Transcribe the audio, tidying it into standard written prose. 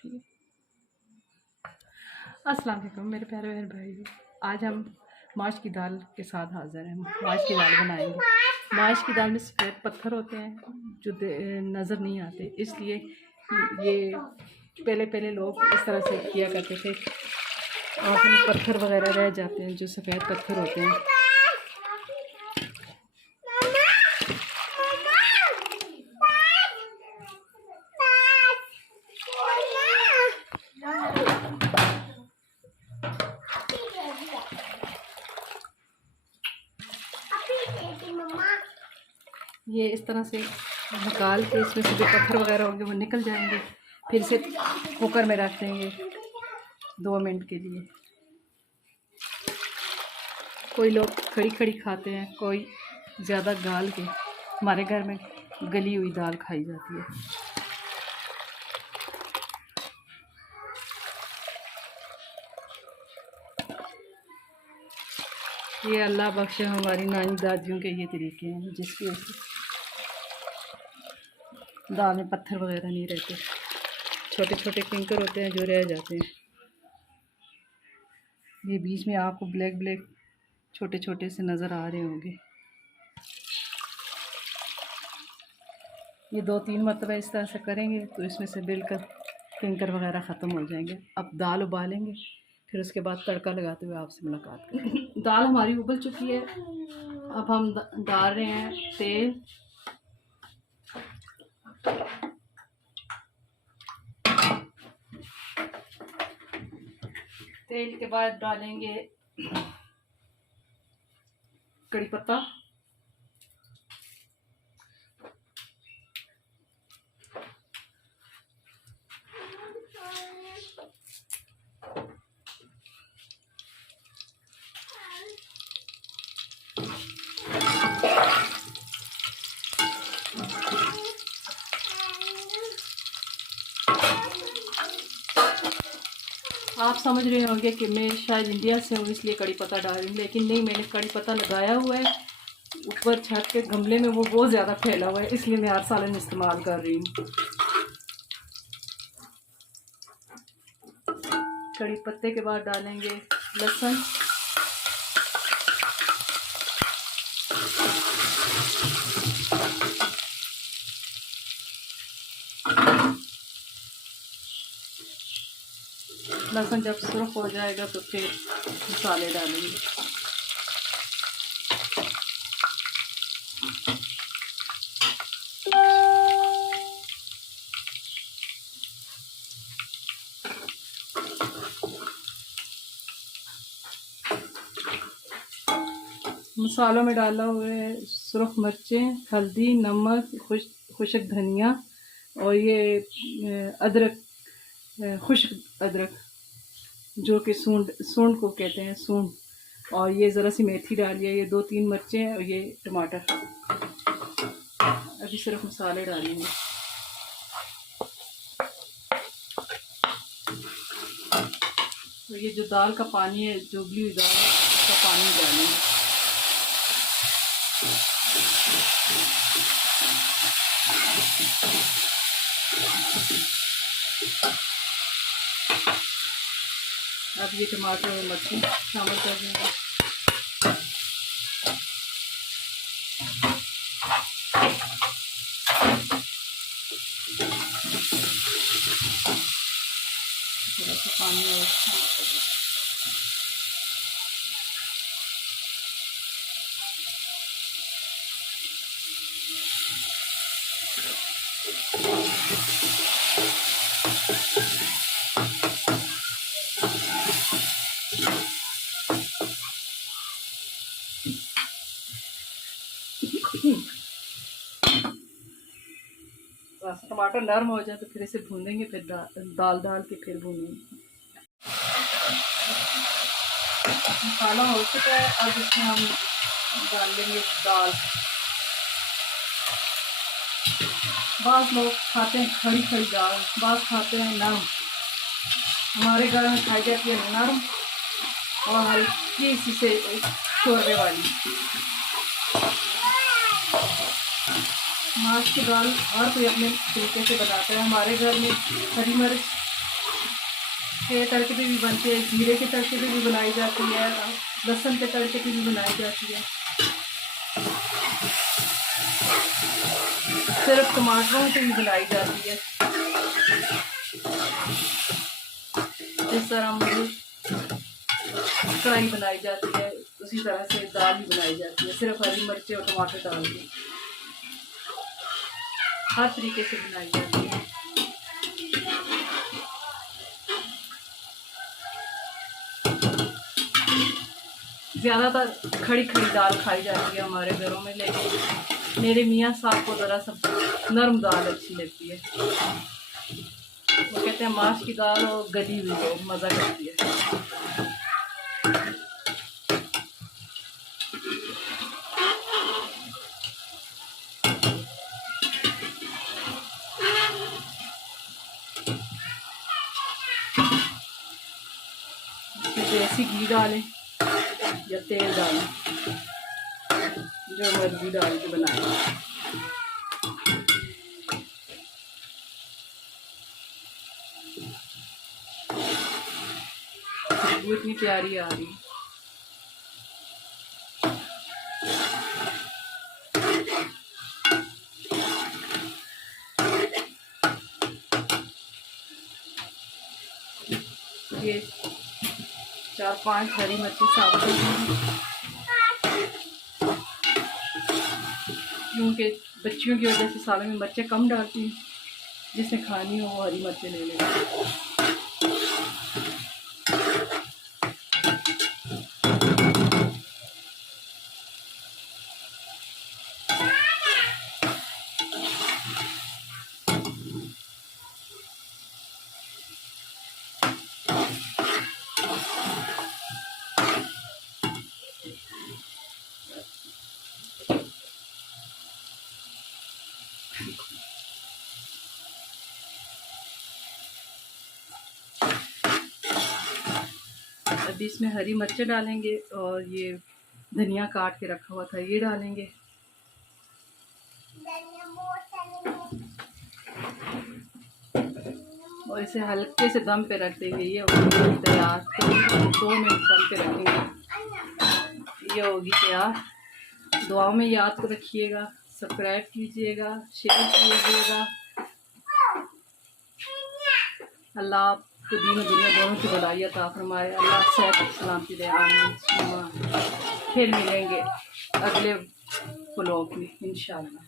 ठीक है। अस्सलाम वालेकुम मेरे प्यारे बहन भाई, आज हम माश की दाल के साथ हाज़िर हैं। माश की दाल बनाएंगे। माश की दाल में सफ़ेद पत्थर होते हैं जो नज़र नहीं आते, इसलिए ये पहले लोग इस तरह से किया करते थे। आँख में पत्थर वगैरह रह जाते हैं जो सफ़ेद पत्थर होते हैं। ये इस तरह से निकाल के इसमें से जो पत्थर वगैरह होंगे वो निकल जाएंगे। फिर से कुकर में रख देंगे 2 मिनट के लिए। कोई लोग खड़ी खड़ी खाते हैं, कोई ज़्यादा गाल के। हमारे घर में गली हुई दाल खाई जाती है। ये अल्लाह बख्शे हमारी नानी दादियों के ये तरीके हैं जिसकी वजह से दाल में पत्थर वगैरह नहीं रहते। छोटे छोटे किंकर होते हैं जो रह जाते हैं। ये बीच में आपको ब्लैक ब्लैक छोटे छोटे से नज़र आ रहे होंगे। ये 2-3 मरतबा इस तरह से करेंगे तो इसमें से बिल्कुल किंकर वगैरह ख़त्म हो जाएंगे। अब दाल उबालेंगे, फिर उसके बाद तड़का लगाते हुए आपसे मुलाकात करेंगे। दाल हमारी उबल चुकी है। अब हम डाल रहे हैं तेल। तेल के बाद डालेंगे कड़ी पत्ता, आप समझ रहे होंगे कि मैं शायद इंडिया से हूँ इसलिए कड़ी पत्ता डाल रही हूँ, लेकिन नहीं, मैंने कड़ी पत्ता लगाया हुआ है ऊपर छत के गमले में, वो बहुत ज़्यादा फैला हुआ है इसलिए मैं हर साल इस्तेमाल कर रही हूँ। कड़ी पत्ते के बाद डालेंगे लहसुन, लहसुन जब सुर्ख हो जाएगा तो फिर मसाले डालेंगे। मसालों में डाला हुआ है सुर्ख मिर्चें, हल्दी, नमक, खुश्क धनिया और ये अदरक, खुश्क अदरक जो कि सूंड को कहते हैं, सूंड। और ये ज़रा सी मेथी डाली है, ये 2-3 मिर्चें और ये टमाटर। अभी सिर्फ मसाले डालेंगे। तो ये जो दाल का पानी है, जो उबली हुई दाल है, उसका पानी डालेंगे। अब ये टमाटर और मिर्ची शामिल कर देंगे। थोड़ा सा पानी और शामिल कर देंगे। टमाटर नरम हो जाए तो फिर इसे भूनेंगे, फिर दाल डाल के फिर भूनेंगे। मसाला हो चुका है, अब इसमें हम डाल देंगे दाल। बाज़ लोग खाते हैं खड़ी खड़ी दाल, बाज़ खाते हैं नरम। हमारे घर में खाई जाती है नरम और हल्की सी से शोरबे वाली। माश की दाल हर कोई अपने तरीके से बनाता है। हमारे घर में हरी मिर्च के तड़के पे भी बनते हैं, जीरे के तड़के पे भी बनाई जाती है, लहसुन के तड़के पे भी बनाई जाती है, सिर्फ टमाटरों से भी बनाई जाती है। जिस तरह मुझे कढ़ाई बनाई जाती है उसी तरह से दाल भी बनाई जाती है, सिर्फ हरी मिर्ची और टमाटर डाल के हर तरीके से बनाई जाती है। ज़्यादातर खड़ी खड़ी दाल खाई जाती है हमारे घरों में, लेकिन मेरे मियाँ साहब को ज़रा सा नरम दाल अच्छी लगती है। वो कहते हैं माश की दाल और गली हुई हो मज़ा करती है। देसी घी डालें या तेल डालें, जो मर्जी डाल के बनाएं। खुशबू इतनी प्यारी आ रही है। ये 4-5 हरी मिर्ची साबुत क्योंकि बच्चियों की वजह से सालन में मिर्चें कम डालती हैं, जिसे खानी हो वो हरी मिर्चें ले लें। अभी इसमें हरी मिर्चें डालेंगे और ये धनिया काट के रखा हुआ था ये डालेंगे। और इसे हल्के से दम पे रख देंगे। ये होगी तैयार, तो 2 मिनट दम पे रखेंगे। ये होगी तैयार। दुआओं में याद रखिएगा, सब्सक्राइब कीजिएगा, शेयर कीजिएगा। अल्लाह आपको दीन और दुनिया दोनों की भलाई अता फरमाए। अल्लाह सेहत सलामती दे। आमीन। फिर मिलेंगे अगले व्लॉग में इंशाअल्लाह।